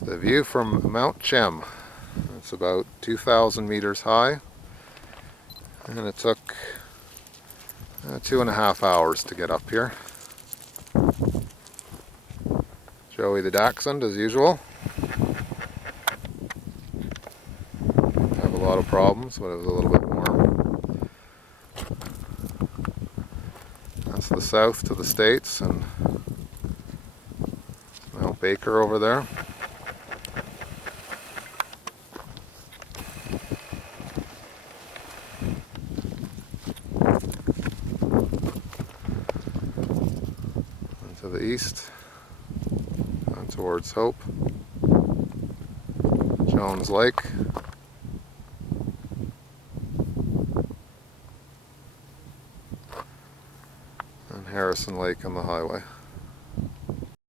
It's the view from mt.Cheam. It's about 2,000 meters high, and it took 2.5 hours to get up here. Joey the dachshund as usual. Have a lot of problems when it was a little bit warm. That's the south to the States, and Mount Baker over there. And to the east, and towards Hope, Jones Lake, and Harrison Lake on the highway.